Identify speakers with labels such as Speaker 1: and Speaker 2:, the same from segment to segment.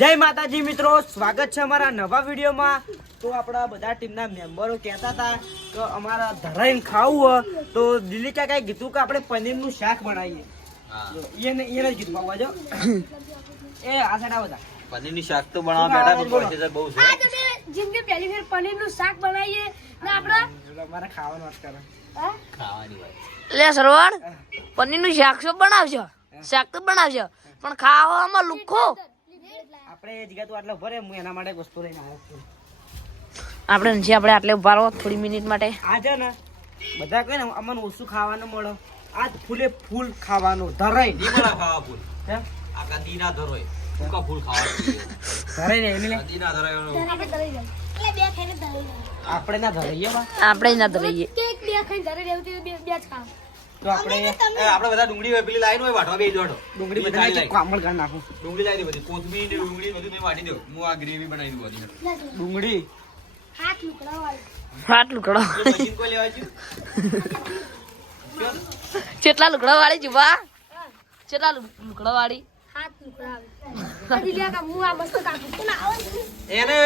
Speaker 1: જય માતાજી મિત્રો સ્વાગત છે અમારા નવા વિડીયોમાં. તો આપણા બધા ટીમના મેમ્બરો કહેતા હતા કે અમારા ધરાઈને ખાવું હોય તો દિલ્હી કાકાએ કીધું કે આપણે પનીરનું શાક બનાવીએ. એને એને જ કીધું બાબા જો. એ આ સાઈડ આવો તા.
Speaker 2: પનીરનું શાક તો બનાવવા બેઠા પણ પ્રોસેસર બહુ છે
Speaker 3: જિંદગી પહેલી ફેર પનીરનું શાક બનાવીએ ને આપણે
Speaker 1: મારે ખાવાનું વાત કરે.
Speaker 3: હા?
Speaker 2: ખાવાની વાત.
Speaker 4: લે સરવાળ પનીરનું શાક શું બનાવજો શાક તો બનાવજો પણ ખાવામાં લુખો.
Speaker 1: આપણે જગ્યા તો આટલો ભરે હું એના માટે વસ્તુ લઈને આવ્યો છું.
Speaker 4: આપણે નથી આપણે આટલે ઊભા રહો થોડી મિનિટ માટે.
Speaker 1: આજે ને બધા કહે ને અમને ઓછું ખાવાનું મળે. આજ ફૂલે ફૂલ ખાવાનું
Speaker 2: ધરાય. નહીં ખાવા ફૂલ.
Speaker 1: હે?
Speaker 2: આ ગાંધી ધરોય. ફૂલ
Speaker 1: ને એની
Speaker 3: આપણે
Speaker 1: ના ધરાઈએ
Speaker 4: આપણે ના
Speaker 3: ધરાઈએ. બે ખાઈ ધરાઈ રહેવું બે બે જ ખાવ
Speaker 1: તો આપણે
Speaker 2: આપણે બધા ડુંગળી પેલી લાઈન હોય વાટવા બે જોડો
Speaker 1: ડુંગળી બધા કામળ કરી નાખો.
Speaker 2: ડુંગળી લાવી દે બધી. કોથમીર ને ડુંગળી બધું મેં વાટી દો હું આ ગ્રેવી બનાવી દઉં બધી
Speaker 1: ડુંગળી?
Speaker 3: હાથ લુકડા વાળી
Speaker 4: હાથ લુકડો.
Speaker 2: મશીન કોઈ લેવા છે
Speaker 4: કેટલા લુકડા વાળી જુવા કેટલા લુકડા વાળી
Speaker 3: હાથ લુકડા આવે હજી લે કા હું આ મસ્ત કાપું તો
Speaker 2: એને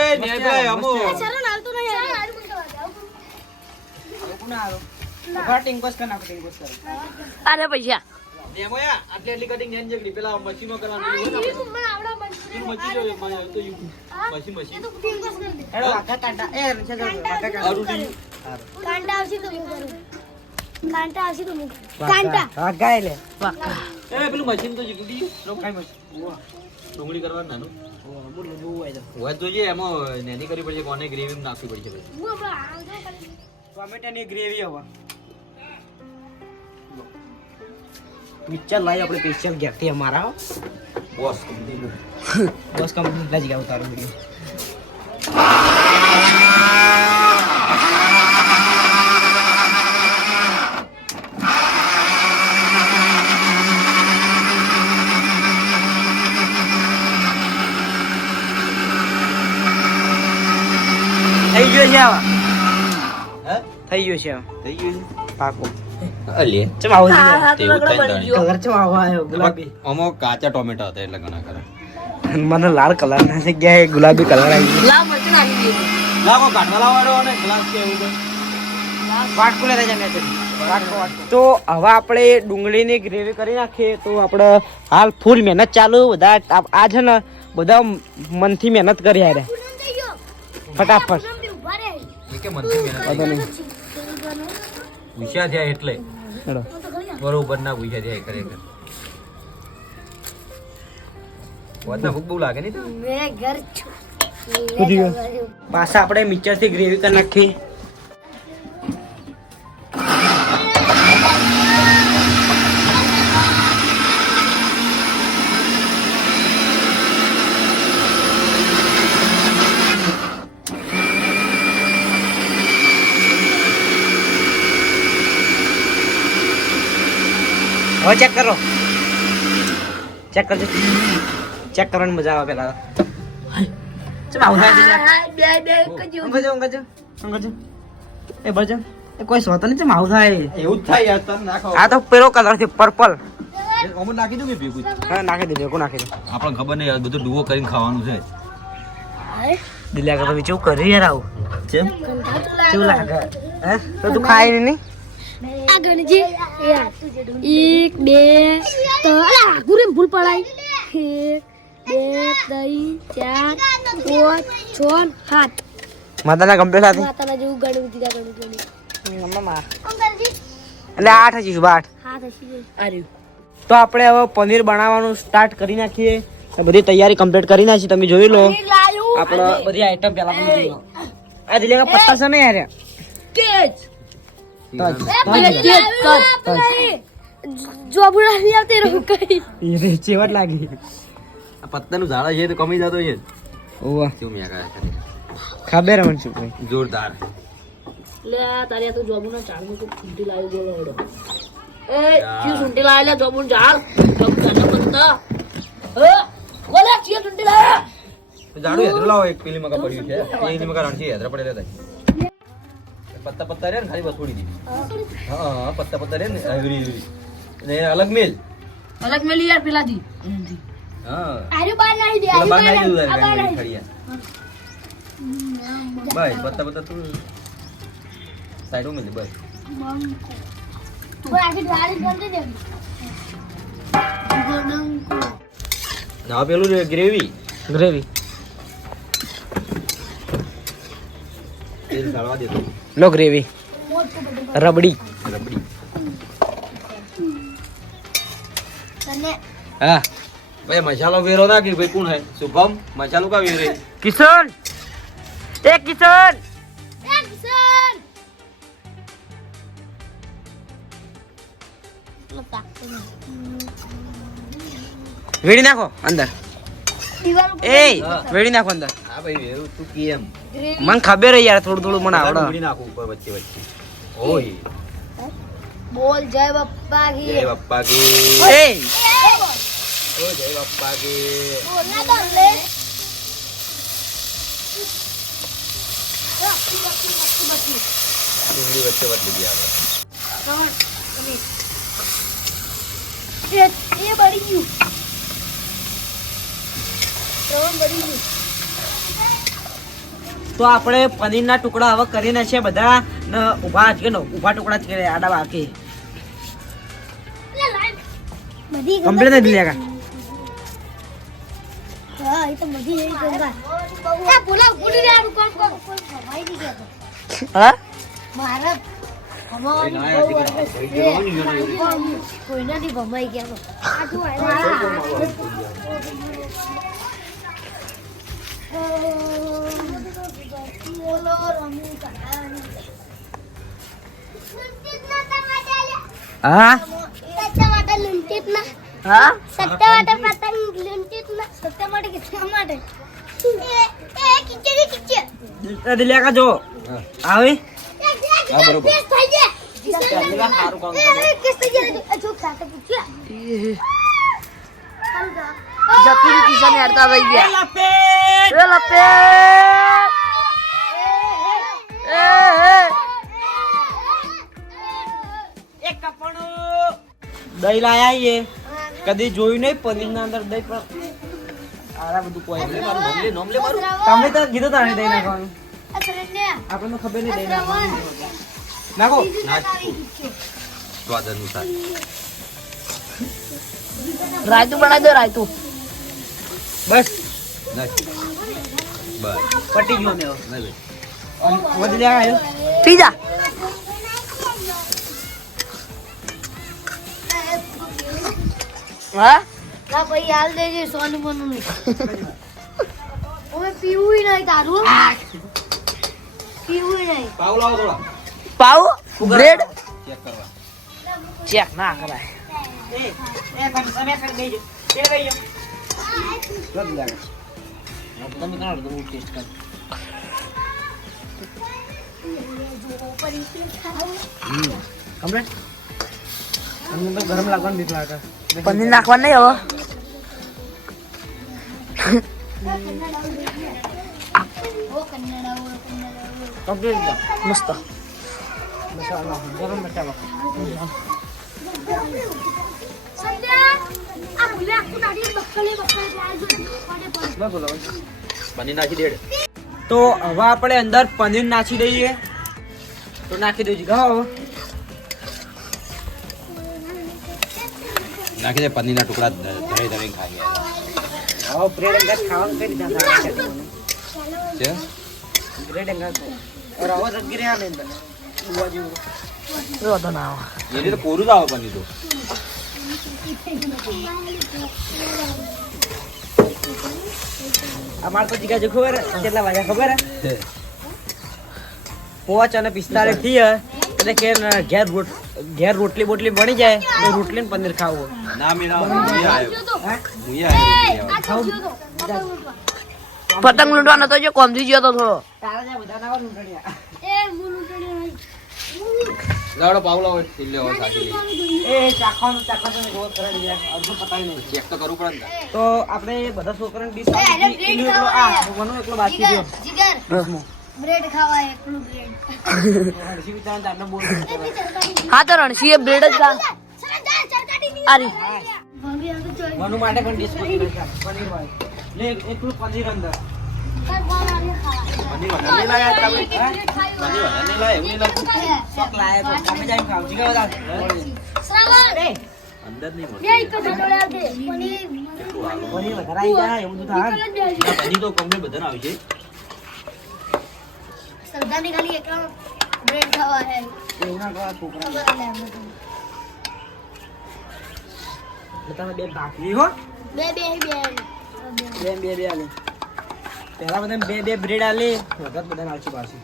Speaker 2: ને ભાઈ અમો
Speaker 3: શરણ હાલતું નહીં આવે
Speaker 1: આવું કોણ આવ્યો ઊભા ટીંકોસ કરી. નાખો ટીંકોસ કરો
Speaker 4: અરે પૈસા.
Speaker 2: નેમો આટલી આટલી કટિંગ નેન જગડી પેલા મશીનો કરવાનું
Speaker 3: હા
Speaker 2: હોય ને
Speaker 3: ઈ મને આવડા
Speaker 2: આપણે.
Speaker 3: બંધ
Speaker 2: મશીન જો માં તો યુ મશીન મશીન
Speaker 3: તો ટીમ બસ કરી દે.
Speaker 1: હેડો વાઘા કાંટા. એ રણછોડ કાંટા
Speaker 2: આરું થી
Speaker 3: કાંટા. આવશે તો હું કરું. કાંટા આવશે તો હું કાંટા.
Speaker 1: વાઘા એ લે
Speaker 2: એ પેલું મશીન તો
Speaker 1: ઓવા
Speaker 2: ડુંગળી કરવાનું નાનું.
Speaker 1: હોય
Speaker 2: જોઈએ એમાં નેની કરવી પડશે કોને ગ્રેવી નાખવી પડશે પછી.
Speaker 3: હું હમણાં આવજો ખાલી
Speaker 1: ટોમેટાની ગ્રેવી હવે. મિક્સર લાવી આપણે સ્પેશિયલ ઘેરથી અમારા હો.
Speaker 2: બોસ
Speaker 1: બસ કંપની જ ગયા ઉતારો વીડિયો થઈ ગયો છે આવા
Speaker 2: હે
Speaker 1: થઈ ગયો છે આવા.
Speaker 2: થઈ ગયું
Speaker 1: પાકો
Speaker 2: અલે
Speaker 4: ચમાવો
Speaker 1: છે
Speaker 2: તેવું
Speaker 4: ગયો
Speaker 1: કલર ચમાવો આવ્યો ગુલાબી.
Speaker 2: આમાં કાચા ટોમેટો હતા એટલે ઘણા ખરા.
Speaker 1: મને લાલ કલર ના જગ્યાએ ગુલાબી કલર આવી ગયો
Speaker 4: લાવ મરચું આવી દઈએ.
Speaker 2: લાવો કાઢવા લાવવાનો અને ગ્લાસ કે એવું
Speaker 1: તો. હવે આપણે ડુંગળીની ગ્રેવી કરી નાખીએ તો આપણે હાલ ફૂલ મહેનત ચાલુ બધા આ- છે ને બધા મનથી મહેનત કરી
Speaker 3: ગયો.
Speaker 1: ફટાફટ.
Speaker 2: વિષયા થયા એટલે. બરોબર ના વિષયા થયા ખરેખર. વધના ભૂખ બહુ લાગે નહીં તો
Speaker 3: મેં ઘર છું
Speaker 1: સુધી ગયો. પાછા આપણે મિક્સરથી ગ્રેવી કરી નાખીએ. હવે ચેક કરો. ચેક કરજો. ચેક કરવાની મજા આવે પેલા. કોઈ સોતો નહીં ચમ આવું થાય.
Speaker 2: એવું જ થાય યાર
Speaker 1: આ તો પેલો કલર છે પર્પલ
Speaker 2: નાખી દઉં કે ભેગું
Speaker 1: હા નાખી દેજો કો નાખી દો.
Speaker 2: આપણને ખબર નહીં બધું ડુઓ કરીને ખાવાનું છે.
Speaker 1: દિલ્યા કરતો બીજું કરી યાર આવું?
Speaker 2: કેમ
Speaker 1: કેવું લાગે? હે? તો તું ખાય નહીં?
Speaker 3: આ ગણજી એક બે ત્રણ અલા ગુરે ભૂલ પડાય. એક બે ત્રણ ચાર પાંચ છ સાત.
Speaker 1: માતાના કમ્પ્લેટ હતી
Speaker 3: માતાના જેવું ગણું દીધા ગણું ગણું.
Speaker 1: એટલે આઠ હજી શુભ આઠ
Speaker 4: અરે.
Speaker 1: તો આપણે હવે પનીર બનાવવાનું સ્ટાર્ટ કરી નાખીએ. બધી તૈયારી કમ્પ્લીટ કરી નાખી તમે જોઈ લો. આપણે બધી આઈટમ પહેલા આ દિલ્યા પત્તા છે ને યાર?
Speaker 3: જોબુડા નહીં આવતી રહું કઈ.
Speaker 1: રે ચેવટ લાગી.
Speaker 2: આ પત્તાનું ઝાડ છે તો કમી જતો છે
Speaker 1: ઓવા.
Speaker 2: કેવું મેં કાંઈ
Speaker 1: ખબર મને શું ભાઈ.
Speaker 2: જોરદાર.
Speaker 4: લે તારે આ તો જોબુ ના ઝાડમાં સુંટી લાવી બોલો હેડો. એ ચી સુંટી લાવી લે જોબુ ઝાડ. જોબુ ઝાડ પત્તા હે? બોલે ચી સુંટી લાવે.
Speaker 2: ઝાડુ હેદરો લાવો એક પેલી મકા પડ્યું છે. પેલી મકા રણસી હેદરા પડેલા હતા. પત્તા પત્તા રે ને ખાલી બસ છોડી દીધી હા હા પત્તા પત્તા રે ને હરી હરી ને અલગ મેલ
Speaker 4: અલગ મેલ યાર પેલાથી
Speaker 2: હા
Speaker 3: આરે બાર નાખી દે
Speaker 2: પેલા
Speaker 3: આર્યું
Speaker 2: બાર
Speaker 3: બાર દે. બાર.
Speaker 2: ખડિયા. બસ પત્તા બતા તું સાઈડમાં મિલી બસ
Speaker 3: તું આખી ગાડી બંધ દે.
Speaker 2: ના પેલું ગ્રેવી
Speaker 1: ગ્રેવી
Speaker 2: તેલ ઢાળવા દેતો.
Speaker 1: લો ગ્રેવી. રબડી.
Speaker 2: રબડી.
Speaker 1: હા.
Speaker 2: ભાઈ મસાલો વેરો ના કે ભાઈ કોણ હે શુભમ મસાલો કા વેરે?
Speaker 1: કિશન! એ કિશન! વેડી નાખો અંદર. એ વેડી નાખો અંદર.
Speaker 2: હા ભાઈ વેરું તું કેમ.
Speaker 1: મને ખબર હે યાર થોડું થોડું મને આવડે.
Speaker 2: ઉડી નાખું ઉપર વચ્ચે વચ્ચે. ઓય.
Speaker 3: બોલ જય બપ્પા કી
Speaker 2: જય બપ્પા કી
Speaker 1: એ
Speaker 2: ઓ જય બપ્પા કી
Speaker 3: બોલ ના તો લે.
Speaker 2: ડુંગળી વચ્ચે વચ્ચે ગયા આપણે
Speaker 3: એ એ બળી ગયું. બળી ગયું.
Speaker 1: તો આપણે પનીરના ટુકડા હવે કરીને છે બધા ને ઊભા જ કે ને ઊભા ટુકડા જ કરે. આડા બાકી
Speaker 3: બધી
Speaker 1: કમ્પ્લેટ નથી લેગા.
Speaker 3: કોઈના બોલો રમી
Speaker 1: હા?
Speaker 3: સત્ય માટે લૂંટીત ના
Speaker 1: હા?
Speaker 3: સત્ય માટે પતંગ લૂંટીત ના સત્ય માટે કેટલા માટે? એ કિચડી કિચડી
Speaker 1: દિલ્યા કા જો.
Speaker 2: હા. હા, બરોબર.
Speaker 3: થઈ જાય
Speaker 4: જતી કિશન હેડતા થઈ ગયા. એ
Speaker 1: કપડું દહીં લાયા આઈએ કદી જોયું નહીં પનીર ના અંદર દહીં પણ આરા બધું કોઈ. તમે તો કીધું તારે દહીં નાખવાનું આપણને ખબર નહીં દહીં નાખવાનું નાખો
Speaker 2: સ્વાદ અનુસાર
Speaker 4: રાયતું બનાવી દો રાયતું
Speaker 1: બસ
Speaker 2: બસ
Speaker 1: પટી ગયો ને હવે.
Speaker 2: નાખ ભાઈ.
Speaker 1: વધી જાય આવ્યો
Speaker 4: પી જા હા
Speaker 3: ના ભાઈ હાલ દેજે સોનું મનું ઓમે પીવું નહીં તારું પીવું નહીં
Speaker 2: પાવ લાવો થોડા
Speaker 4: પાવ બ્રેડ
Speaker 2: ચેક કરવા
Speaker 4: ચેક ના કરાય
Speaker 1: એ એ તમે તમે કરી દેજો લઈ જાઓ વધી જાય તમે કાઢો ટેસ્ટ કરું કમ્પ્લેટ અમને તો ગરમ લાગવાનું બીક લાગે.
Speaker 4: પનીર નાખવાનું નહીં હવે
Speaker 1: કમ્પ્લેટ
Speaker 4: મસ્ત.
Speaker 1: મસાલા. ગરમ મસાલા. તો હવે આપણે અંદર પનીર નાખી દઈએ. તો નાખી દઈએ ગાઓ
Speaker 2: નાખી દે પનીરના ટુકડા ધરે ધરે ખાઈ
Speaker 1: હવે બ્રેડ અંગા ખાવાનું કઈ દીધા
Speaker 2: છે.
Speaker 1: બ્રેડ અંગાત રવો જગી રહ્યા ને અંદર ઉવા જેવું.
Speaker 4: વાંધો ના આવે.
Speaker 2: તો પૂરું જ આવે પનીર તો.
Speaker 1: અમાર તો જીગા જો ખબર કેટલા વાગ્યા ખબર હે. પોચ અને પિસ્તાળીસથી. એટલે કે ઘેર ઘેર રોટલી બોટલી બની જાય તો રોટલી ને પનીર ખાવું.
Speaker 2: ના
Speaker 3: પતંગ.
Speaker 4: લૂંટવાનો તો જો કોમથી ગયો તો થોડો.
Speaker 1: તારા જ્યાં હોય.
Speaker 3: એ
Speaker 1: ચાખવાનું ચાખવાનું રોજ અડધું નહીં
Speaker 2: ચેક તો કરવું પડે
Speaker 1: તો આપણે બધા છોકરાને ડીશ આ એકલો બાકી રહ્યો.
Speaker 3: જીગર બ્રેડ ખાવા એકલું બ્રેડ.
Speaker 1: બિચારાને તો બોલ
Speaker 3: એ
Speaker 4: હા તો બ્રેડ જ ખા આરી.
Speaker 1: મનુ માટે પણ ડીશ પનીર પનીર હોય. લે એકલું પનીર અંદર.
Speaker 2: નહીં લાયા તમે?
Speaker 1: હા?
Speaker 2: પનીર બધાને આવી જાય.
Speaker 1: એવું ના કરો છોકરા બે ભાખરી હો
Speaker 3: બે બે બે
Speaker 1: બે બે બે આલે પહેલા બધા બે બે બ્રેડ આલે વખત બધા આવશે પાછું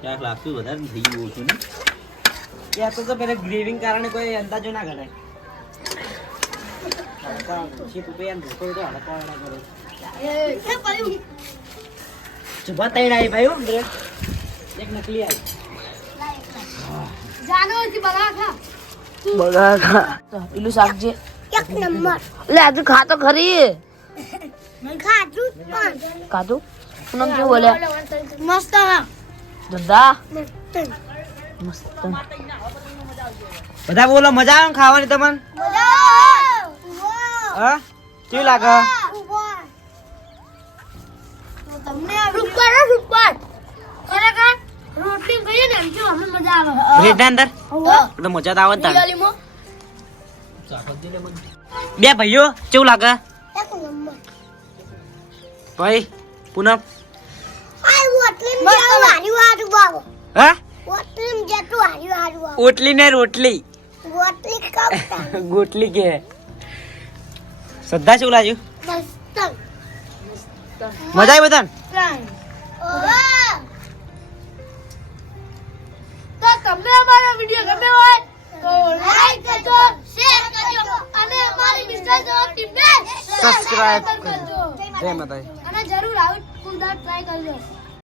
Speaker 2: ક્યાંક લાગતું વધારે થઈ ગયું ઓછું ને
Speaker 1: યાર તો તો પેલા ગ્રેવિંગ કારણે કોઈ અંદાજો ના કરાય હડકા પછી તું તો યાર ધોકો તો હડકા કરે આવી ભાઈ હો. એક નકલી આવી
Speaker 4: બગા ખા. પેલું શાક છે લે આજે ખા તો ખરી ખાધું શું નામ કેવું બોલ્યા?
Speaker 3: મસ્ત
Speaker 4: ધંધા? મસ્ત.
Speaker 1: બધા બોલો મજા આવે ને ખાવાની તમને? હા? કેવું લાગે?
Speaker 3: તમને સુપર હો, ખરેખર રોટલી ખાઈએ ને એમ જો અમને મજા આવે.
Speaker 1: બ્રેડ અંદર.
Speaker 3: હોવે.
Speaker 1: મજા આવે ને બે ભાઈઓ કેવું લાગે? ભાઈ પૂનમ? ઓટલી ને રોટલી. ગોટલી કે. શ્રદ્ધા શું લાગ્યું? મજા આવી બધાને?
Speaker 3: તો તમને અમારો વિડિયો ગમે હોય તો લાઈક કરજો શેર કરજો અને અમારી મિસ્ટર જો ટીમને
Speaker 1: સબસ્ક્રાઇબ
Speaker 3: કરજો.
Speaker 1: જય માતાજી.
Speaker 3: અને જરૂર આવું કુલદાર ટ્રાય કરજો.